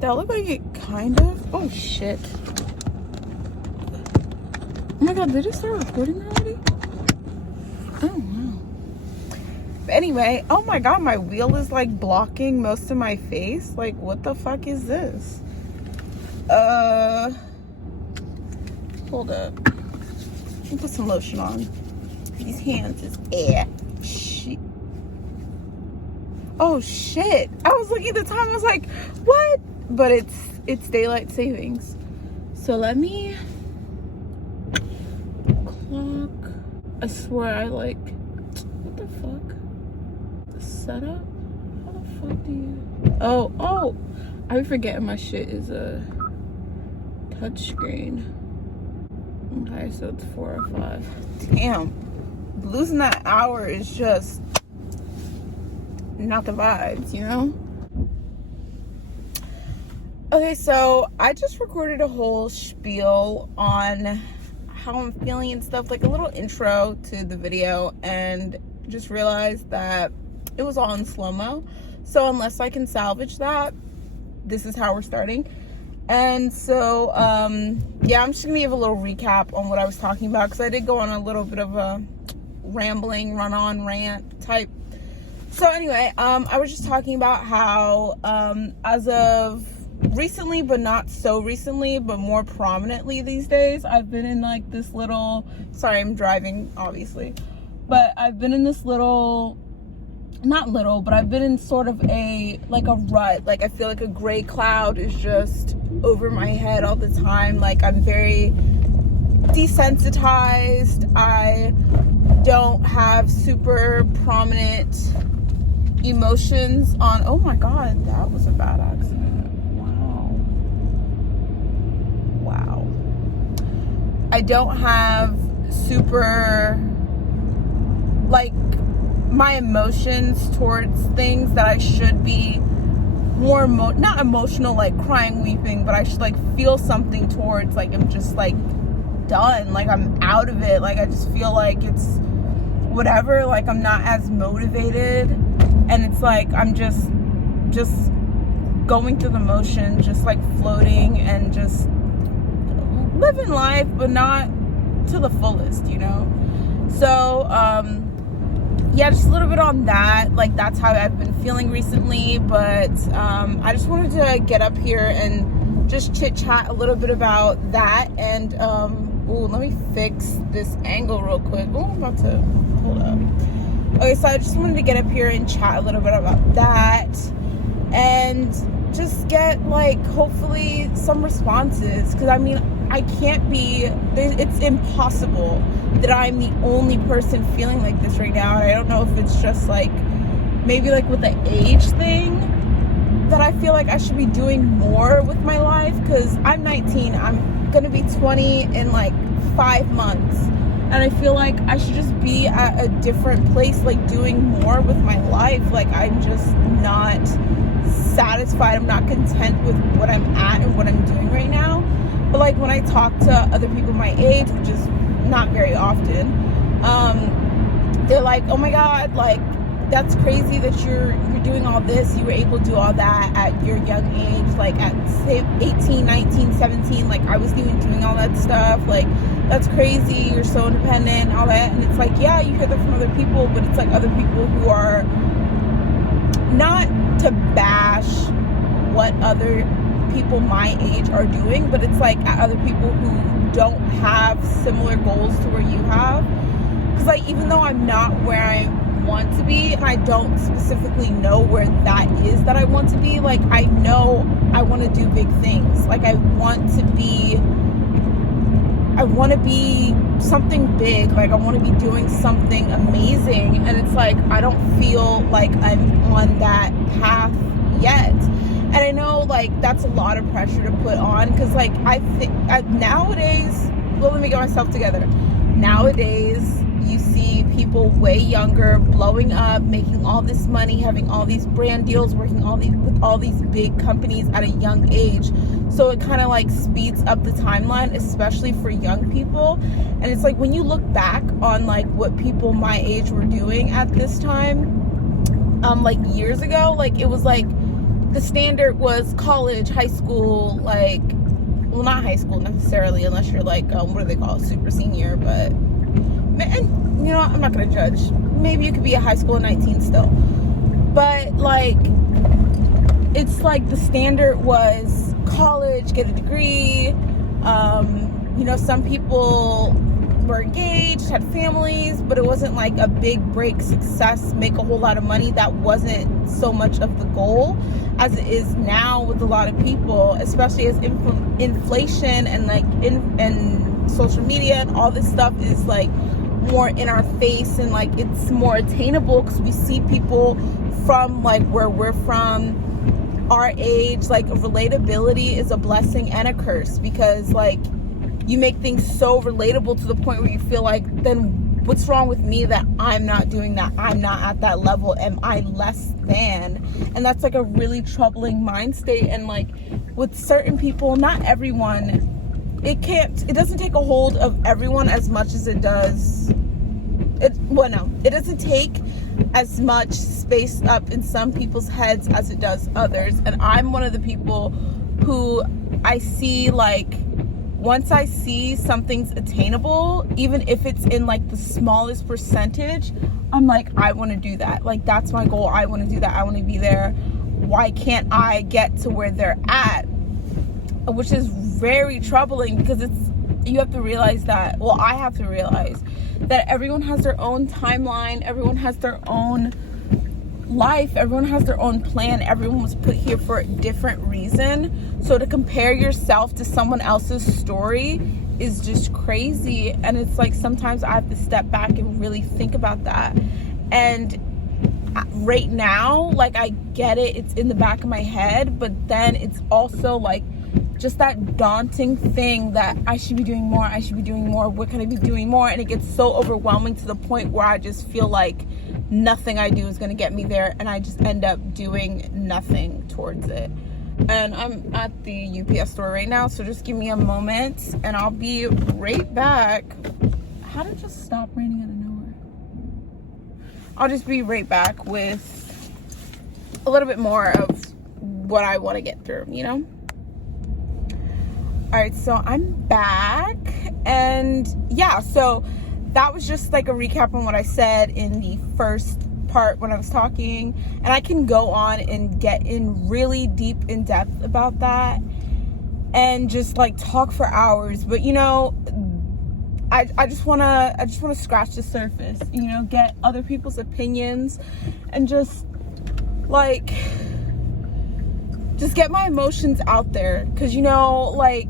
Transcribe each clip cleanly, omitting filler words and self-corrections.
That looked like it kind of. Oh shit. Oh my god, did it start recording already? Oh wow. But anyway, oh my god, my wheel is like blocking most of my face. Like, what the fuck is this? Hold up. Let me put some lotion on. These hands is air. Shit. Oh shit. I was looking at the time, I was like, what? But it's daylight savings. So let me clock. I swear I like, what the fuck? The setup? How the fuck do you? Oh, I forget my shit is a touchscreen. Okay, so it's 4:05. Damn, losing that hour is just not the vibes, you know? Okay, so I just recorded a whole spiel on how I'm feeling and stuff, like a little intro to the video, and just realized that it was all in slow-mo. So unless I can salvage that, this is how we're starting. And so yeah, I'm just gonna give a little recap on what I was talking about, because I did go on a little bit of a rambling run-on rant type. So anyway, I was just talking about how as of recently, but not so recently, but more prominently these days, I've been in like this little, sorry, I'm driving obviously, but I've been in this little, not little, but I've been in sort of a rut. Like I feel like a gray cloud is just over my head all the time. Like I'm very desensitized. I don't have super prominent emotions on, oh my god, that was a bad accident. Wow. I don't have super, like, my emotions towards things that I should be more not emotional, like crying, weeping, but I should like feel something towards. Like I'm just like done, like I'm out of it. Like I just feel like it's whatever, like I'm not as motivated, and it's like I'm just going through the motion, just like floating and just living life, but not to the fullest, you know? So yeah, just a little bit on that. Like that's how I've been feeling recently. But I just wanted to get up here and just chit chat a little bit about that. And ooh, let me fix this angle real quick. Oh, I'm about to, hold up. Okay, so I just wanted to get up here and chat a little bit about that and just get like hopefully some responses, because I mean, I can't be, it's impossible that I'm the only person feeling like this right now. I don't know if it's just like maybe like with the age thing that I feel like I should be doing more with my life, because I'm 19, I'm gonna be 20 in like 5 months, and I feel like I should just be at a different place, like doing more with my life. Like I'm just not satisfied, I'm not content with what I'm at and what I'm doing right now. But like when I talk to other people my age, which is not very often, they're like, oh my god, like that's crazy that you're doing all this, you were able to do all that at your young age, like at say 18, 19, 17, like I wasn't even doing all that stuff, like that's crazy, you're so independent, all that. And it's like, yeah, you hear that from other people, but it's like other people who are, not to bash what other people my age are doing, but it's like other people who don't have similar goals to where you have. Because like even though I'm not where I want to be, and I don't specifically know where that is that I want to be, like I know I want to do big things. Like I want to be something big, like I want to be doing something amazing, and it's like I don't feel like I'm on that path yet. And I know like that's a lot of pressure to put on, because like I think nowadays, well, let me get myself together. Nowadays you see people way younger blowing up, making all this money, having all these brand deals, working with all these big companies at a young age. So it kind of like speeds up the timeline, especially for young people. And it's like when you look back on like what people my age were doing at this time, like years ago, like it was like the standard was college, high school, like, well, not high school necessarily, unless you're like, what do they call it, super senior, but, and, you know, I'm not gonna judge. Maybe you could be a high school 19 still, but like, it's like the standard was college, get a degree. You know, some people were engaged, had families, but it wasn't like a big break success, make a whole lot of money. That wasn't so much of the goal as it is now with a lot of people, especially as inflation and like and social media and all this stuff is like more in our face, and like it's more attainable because we see people from like where we're from, our age. Like relatability is a blessing and a curse, because like you make things so relatable to the point where you feel like, then what's wrong with me that I'm not doing that? I'm not at that level. Am I less than? And that's like a really troubling mind state. And like with certain people, not everyone, it doesn't take a hold of everyone as much as it does. It doesn't take as much space up in some people's heads as it does others. And I'm one of the people who I see, like, once I see something's attainable, even if it's in like the smallest percentage, I'm like, I want to do that. Like, that's my goal. I want to do that. I want to be there. Why can't I get to where they're at? Which is very troubling, because you have to realize that, well, I have to realize that everyone has their own timeline. Everyone has their own life. Everyone has their own plan. Everyone was put here for a different reason. So to compare yourself to someone else's story is just crazy. And it's like, sometimes I have to step back and really think about that. And right now, like, I get it. It's in the back of my head, but then it's also like just that daunting thing that I should be doing more. I should be doing more. What can I be doing more? And it gets so overwhelming to the point where I just feel like nothing I do is going to get me there, and I just end up doing nothing towards it. And I'm at the UPS store right now, so just give me a moment and I'll be right back. How did it just stop raining out of nowhere? I'll just be right back with a little bit more of what I want to get through, you know? All right, so I'm back, and yeah, so that was just like a recap on what I said in the first part when I was talking, and I can go on and get in really deep in depth about that and just like talk for hours, but you know, I just want to scratch the surface, you know, get other people's opinions and just get my emotions out there, because you know, like,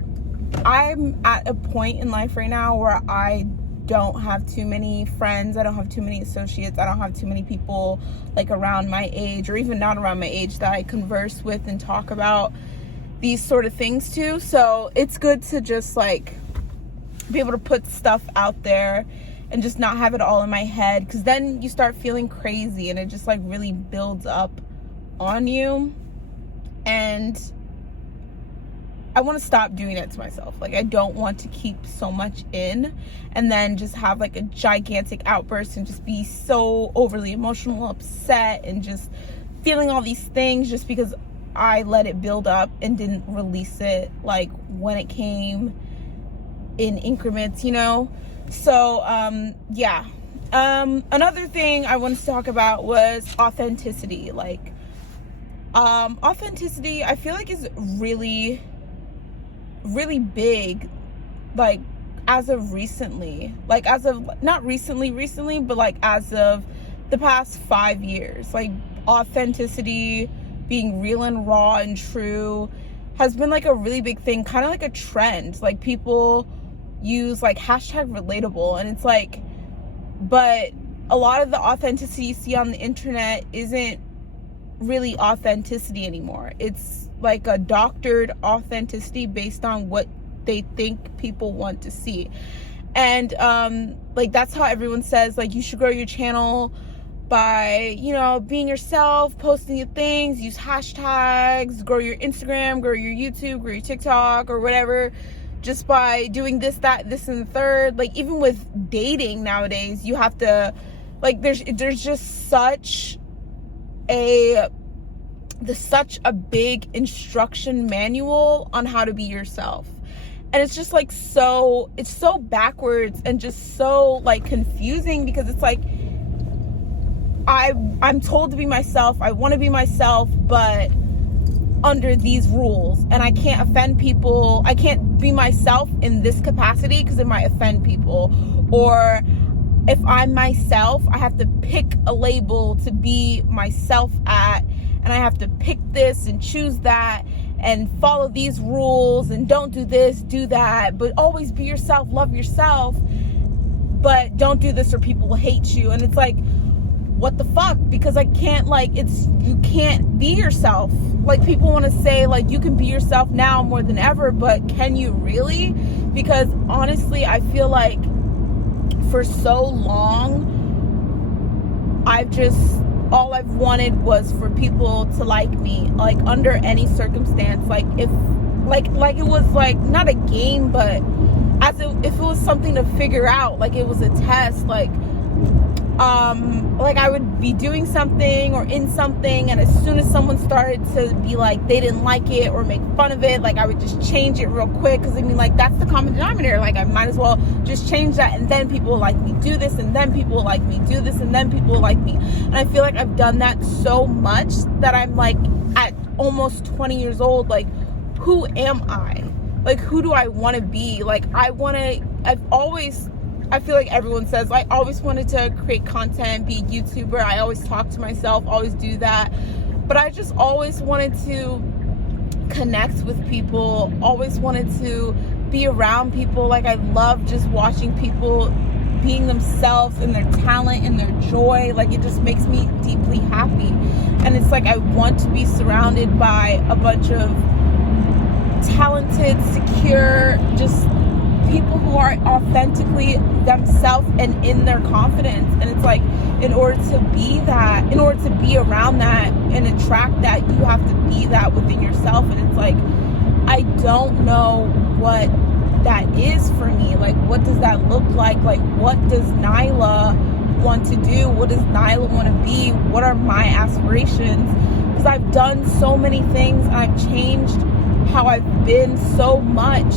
I'm at a point in life right now where I don't have too many friends. I don't have too many associates. I don't have too many people like around my age, or even not around my age, that I converse with and talk about these sort of things to. So it's good to just like be able to put stuff out there and just not have it all in my head, because then you start feeling crazy and it just like really builds up on you. And I want to stop doing that to myself. Like, I don't want to keep so much in and then just have like a gigantic outburst and just be so overly emotional, upset, and just feeling all these things just because I let it build up and didn't release it like when it came in increments, you know? So, yeah. Another thing I wanted to talk about was authenticity. Like, authenticity, I feel like, is really big, like, as of recently, like, as of not recently, but like as of the past 5 years, like, authenticity, being real and raw and true, has been like a really big thing, kind of like a trend. Like, people use like #relatable, and it's like, but a lot of the authenticity you see on the internet isn't really authenticity anymore. It's like a doctored authenticity based on what they think people want to see. And like, that's how everyone says, like, you should grow your channel by, you know, being yourself, posting your things, use hashtags, grow your Instagram, grow your YouTube, grow your TikTok, or whatever, just by doing this, that, this, and the third. Like, even with dating nowadays, you have to, like, there's just such such a big instruction manual on how to be yourself. And it's just like it's so backwards and just so like confusing, because it's like I'm told to be myself, I want to be myself, but under these rules, and I can't offend people. I can't be myself in this capacity because it might offend people. Or if I'm myself, I have to pick a label to be myself at, and I have to pick this and choose that and follow these rules and don't do this, do that, but always be yourself, love yourself, but don't do this or people will hate you. And it's like, what the fuck? Because I can't, like, you can't be yourself. Like, people want to say, like, you can be yourself now more than ever, but can you really? Because honestly, I feel like for so long, all I've wanted was for people to like me, like, under any circumstance. Like, if, like it was, like, not a game, but if it was something to figure out, like, it was a test, like I would be doing something or in something, and as soon as someone started to be like, they didn't like it or make fun of it, like, I would just change it real quick, because I mean, like, that's the common denominator. Like, I might as well just change that, and then people will like me do this, and then people will like me do this, and then people will like me. And I feel like I've done that so much that I'm like, at almost 20 years old, like, who am I? Like, who do I want to be? Like, I feel like everyone says, I always wanted to create content, be a YouTuber. I always talk to myself, always do that. But I just always wanted to connect with people, always wanted to be around people. Like, I love just watching people being themselves and their talent and their joy. Like, it just makes me deeply happy. And it's like, I want to be surrounded by a bunch of talented, secure, just people who are authentically themselves and in their confidence. And it's like, in order to be around that and attract that, you have to be that within yourself. And it's like, I don't know what that is for me. Like, what does that look like? Like, what does Naila want to do? What does Naila want to be? What are my aspirations? Because I've done so many things, and I've changed how I've been so much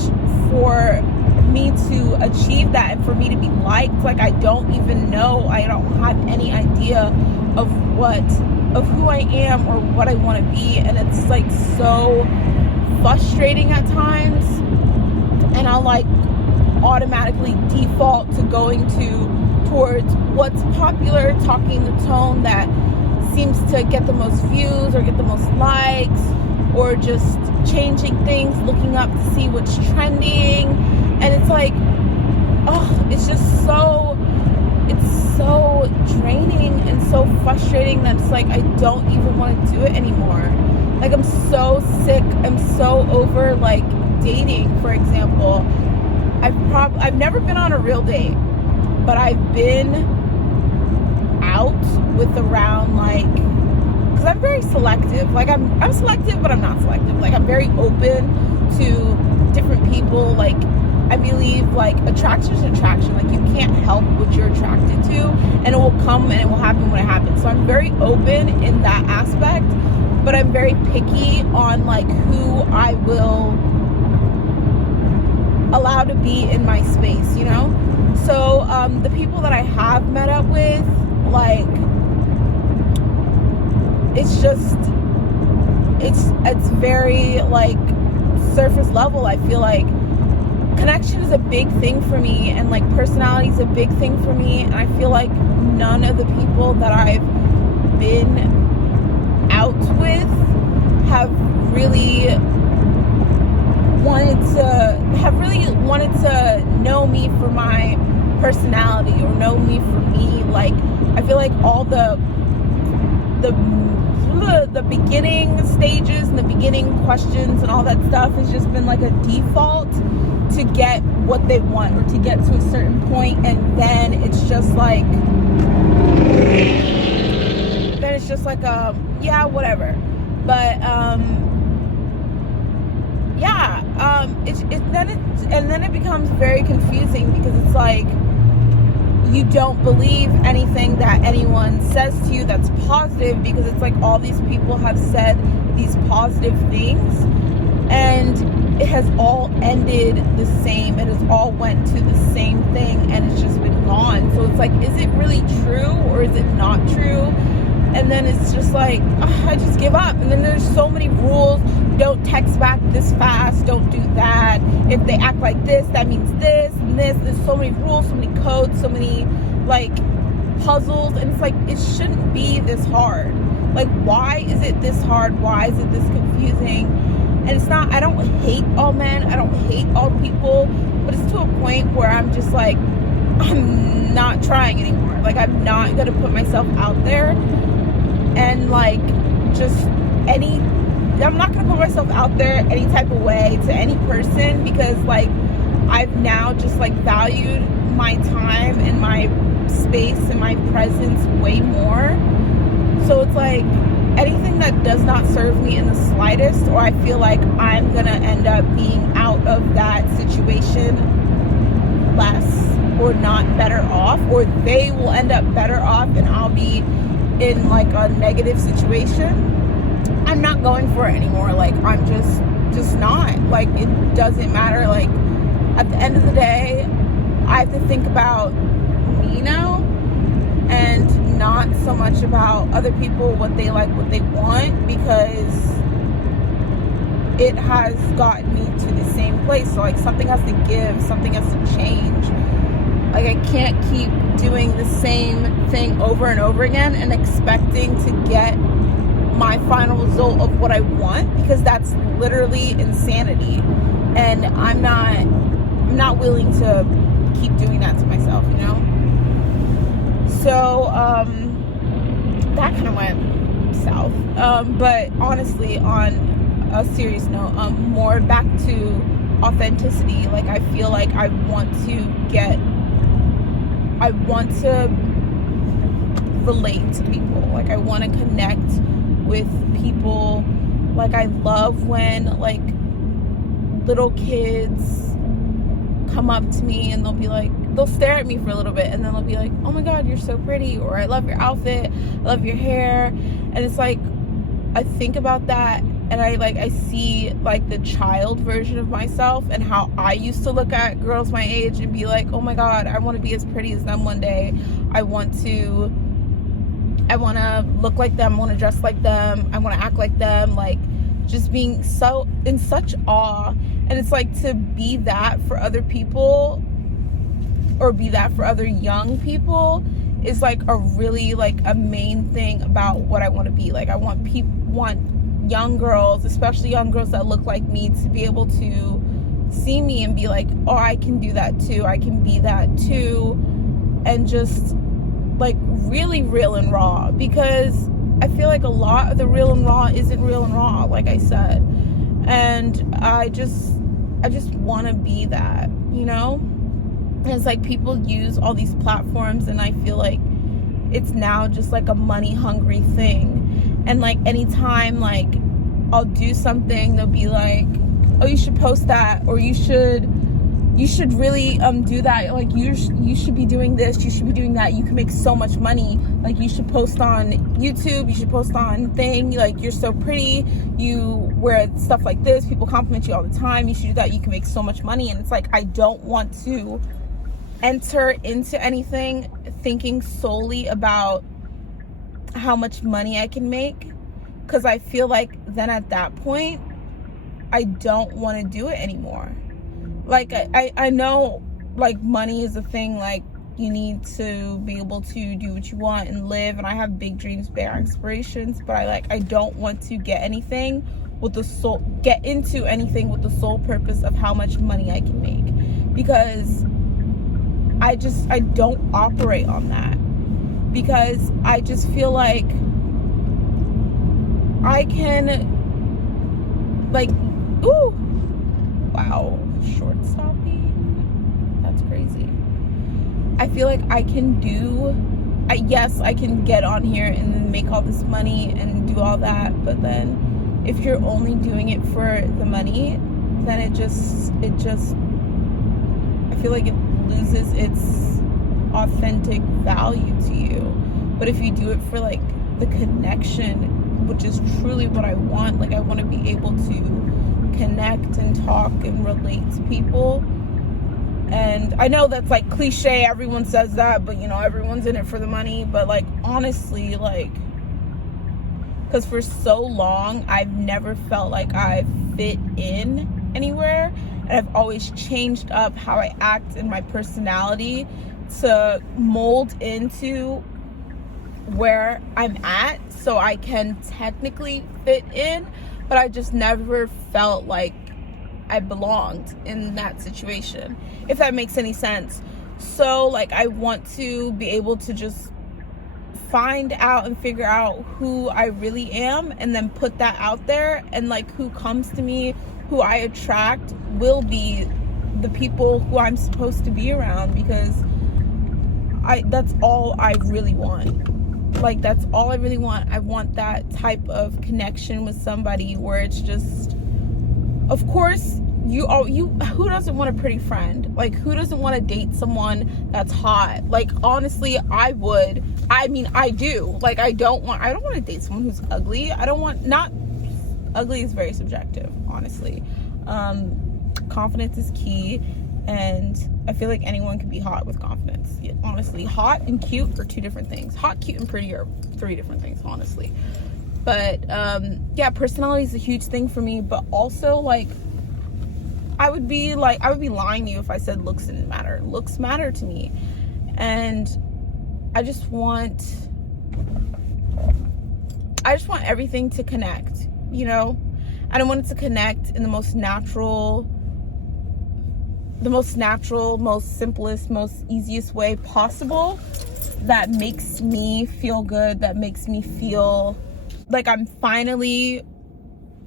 for me to achieve that and for me to be liked. Like, I don't even know, I don't have any idea of who I am or what I want to be. And it's like so frustrating at times, and I'll like automatically default to going towards what's popular, talking the tone that seems to get the most views or get the most likes, or just changing things, looking up to see what's trending. And it's like, oh, it's so draining and so frustrating that it's like, I don't even want to do it anymore. Like, I'm so sick, I'm so over, like, dating, for example. I've never been on a real date, but I've been out with around, like, because I'm very selective. Like, I'm selective, but I'm not selective. Like, I'm very open to different people. Like, I believe, like, attraction is attraction. Like, you can't help what you're attracted to, and it will come and it will happen when it happens. So I'm very open in that aspect, but I'm very picky on, like, who I will allow to be in my space, you know? So the people that I have met up with, like, it's very, like, surface level. I feel like connection is a big thing for me, and, like, personality is a big thing for me. And I feel like none of the people that I've been out with have really wanted to know me for my personality or know me for me. Like, I feel like all the beginning stages and the beginning questions and all that stuff has just been like a default to get what they want or to get to a certain point, and then it's just like yeah, whatever. But then it becomes very confusing, because it's like, you don't believe anything that anyone says to you that's positive, because it's like all these people have said these positive things and it has all ended the same. It has all went to the same thing and it's just been gone. So it's like, is it really true or is it not true? And then it's just like, I just give up. And then there's so many rules. Don't text back this fast. Don't do that. If they act like this, that means this and this. There's so many rules, so many codes, so many like puzzles. And it's like, it shouldn't be this hard. Like, why is it this hard? Why is it this confusing? And it's not, I don't hate all men. I don't hate all people. But it's to a point where I'm just like, I'm not trying anymore. Like, I'm not going to put myself out there. And like, I'm not gonna put myself out there any type of way to any person, because like, I've now just like valued my time and my space and my presence way more. So it's like, anything that does not serve me in the slightest, or I feel like I'm gonna end up being out of that situation less or not better off, or they will end up better off and I'll be in like a negative situation, I'm not going for it anymore. Like, I'm just not. Like, it doesn't matter. Like, at the end of the day, I have to think about me now and not so much about other people, what they like, what they want, because it has gotten me to the same place. So like, something has to give, something has to change. Like, I can't keep doing the same thing over and over again and expecting to get my final result of what I want, because that's literally insanity. And I'm not willing to keep doing that to myself, you know? So, that kind of went south. But honestly, on a serious note, more back to authenticity. Like, I feel like I want to relate to people. Like, I want to connect with people. Like, I love when like little kids come up to me and they'll stare at me for a little bit and then they'll be like, oh my God, you're so pretty, or I love your outfit, I love your hair. And it's like, I think about that and I see like the child version of myself and how I used to look at girls my age and be like, oh my God, I want to be as pretty as them one day. I want to look like them, I want to dress like them, I want to act like them, like just being so in such awe. And it's like, to be that for other people, or be that for other young people, is like a really like a main thing about what I want to be. Like, I want young girls, especially young girls that look like me, to be able to see me and be like, oh, I can do that too, I can be that too. And just like really real and raw, because I feel like a lot of the real and raw isn't real and raw, like I said. And I just want to be that, you know? And it's like, people use all these platforms and I feel like it's now just like a money hungry thing. And like, anytime like I'll do something, they'll be like, oh, you should post that, or you should really do that, like you should be doing this, you should be doing that, you can make so much money, like you should post on YouTube, you should post on thing, like you're so pretty, you wear stuff like this, people compliment you all the time, you should do that, you can make so much money. And it's like, I don't want to enter into anything thinking solely about how much money I can make, because I feel like then at that point I don't want to do it anymore. Like, I know like money is a thing, like you need to be able to do what you want and live, and I have big dreams, big aspirations, but I don't want to get into anything with the sole purpose of how much money I can make, because I don't operate on that, because I just feel like I can, like, ooh, wow, short stopping, that's crazy. I feel like I can I can get on here and then make all this money and do all that, but then if you're only doing it for the money, then it just I feel like it loses its authentic value to you. But if you do it for like the connection, which is truly what I want, like I want to be able to connect and talk and relate to people. And I know that's like cliche, everyone says that, but you know, everyone's in it for the money. But like honestly, like, because for so long I've never felt like I fit in anywhere, and I've always changed up how I act and my personality to mold into where I'm at so I can technically fit in, but I just never felt like I belonged in that situation, if that makes any sense. So like I want to be able to just find out and figure out who I really am, and then put that out there, and like who comes to me, who I attract will be the people who I'm supposed to be around, because that's all I really want. Like that's all I really want. I want that type of connection with somebody where it's just, of course, who doesn't want a pretty friend? Like who doesn't want to date someone that's hot? Like honestly, I would. I mean, I do. Like I don't want to date someone who's ugly. Not ugly is very subjective, honestly. Confidence is key, and I feel like anyone can be hot with confidence. Yeah, honestly, hot and cute are two different things. Hot, cute, and pretty are three different things, honestly. But yeah, personality is a huge thing for me, but also like I would be lying to you if I said looks didn't matter. Looks matter to me, and I just want everything to connect, you know? I don't want it to connect in the most natural, most simplest, most easiest way possible that makes me feel good, that makes me feel like I'm finally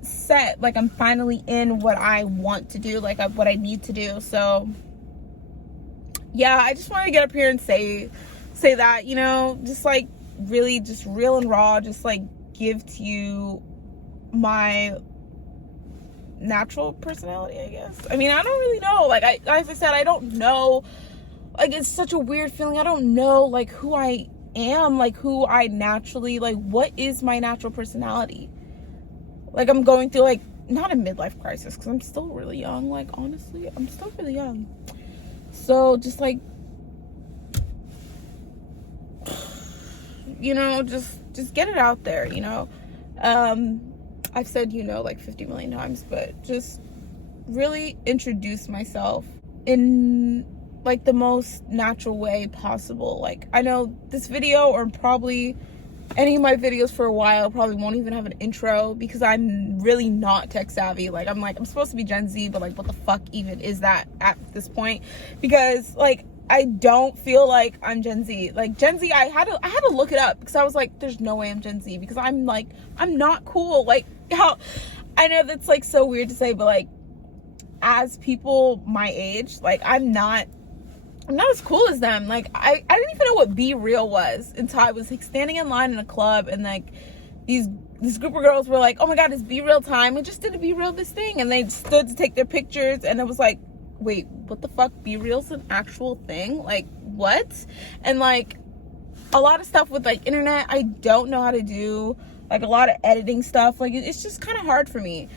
set, like I'm finally in what I want to do, like what I need to do. So yeah, I just want to get up here and say that, you know, just like really just real and raw, just like give to you my natural personality, I guess. I mean, I don't really know. Like as I said, I don't know. Like it's such a weird feeling. I don't know like who I am, like who I naturally, like what is my natural personality? Like I'm going through like not a midlife crisis, because I'm still really young. Like honestly, I'm still really young. So just like, you know, just get it out there, you know. I've said, you know, like 50 million times, but just really introduce myself in like the most natural way possible. Like I know this video, or probably any of my videos for a while, probably won't even have an intro, because I'm really not tech savvy. Like I'm supposed to be Gen Z, but like what the fuck even is that at this point? Because like I don't feel like I'm Gen Z. Like Gen Z, I had to look it up, because I was like, there's no way I'm Gen Z, because I'm not cool. Like how, I know that's like so weird to say, but like as people my age, like I'm not as cool as them. Like I didn't even know what Be Real was until I was like standing in line in a club, and like this group of girls were like, oh my god, it's Be Real time. We just did a Be Real this thing, and they stood to take their pictures, and it was like, wait, what the fuck? Be Real's an actual thing? Like what? And like a lot of stuff with like internet, I don't know how to do. Like a lot of editing stuff, like it's just kind of hard for me.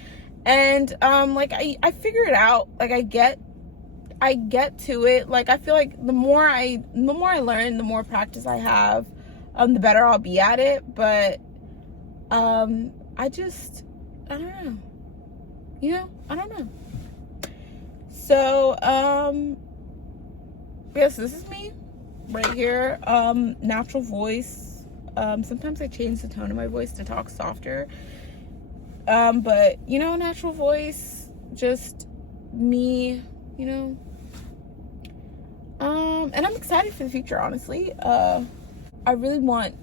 And like I figure it out. Like I get to it. Like I feel like the more I learn, the more practice I have, the better I'll be at it. But I don't know, you know, I don't know. So yes, this is me right here. Natural voice. Sometimes I change the tone of my voice to talk softer, but you know, natural voice, just me, you know. And I'm excited for the future, honestly. I really want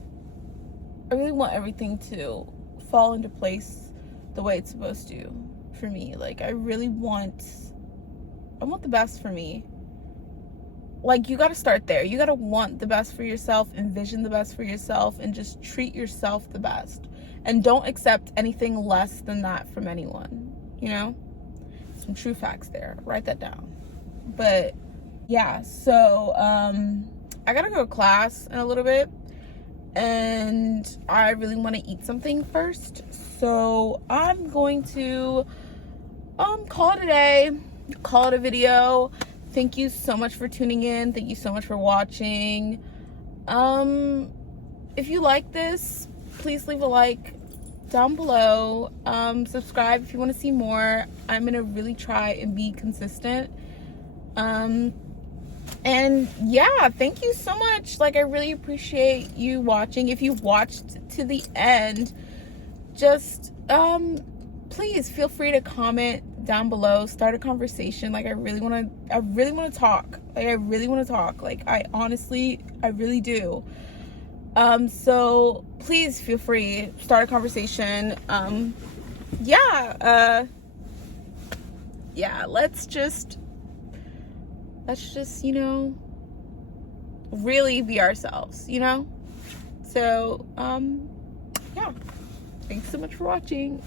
everything to fall into place the way it's supposed to for me. Like I want the best for me. Like you got to start there. You got to want the best for yourself, envision the best for yourself, and just treat yourself the best. And don't accept anything less than that from anyone, you know? Some true facts there. Write that down. But yeah, so I gotta go to class in a little bit, and I really want to eat something first. So I'm going to call it a day, call it a video. Thank you so much for tuning in. Thank you so much for watching. If you like this, please leave a like down below. Subscribe if you want to see more. I'm gonna really try and be consistent. And yeah, thank you so much. Like, I really appreciate you watching. If you watched to the end, just please feel free to comment down below, start a conversation. Like, I really want to talk. Like, I really want to talk. Like, I really do. So please feel free, start a conversation. Yeah, let's just, you know, really be ourselves, you know? So, yeah. Thanks so much for watching.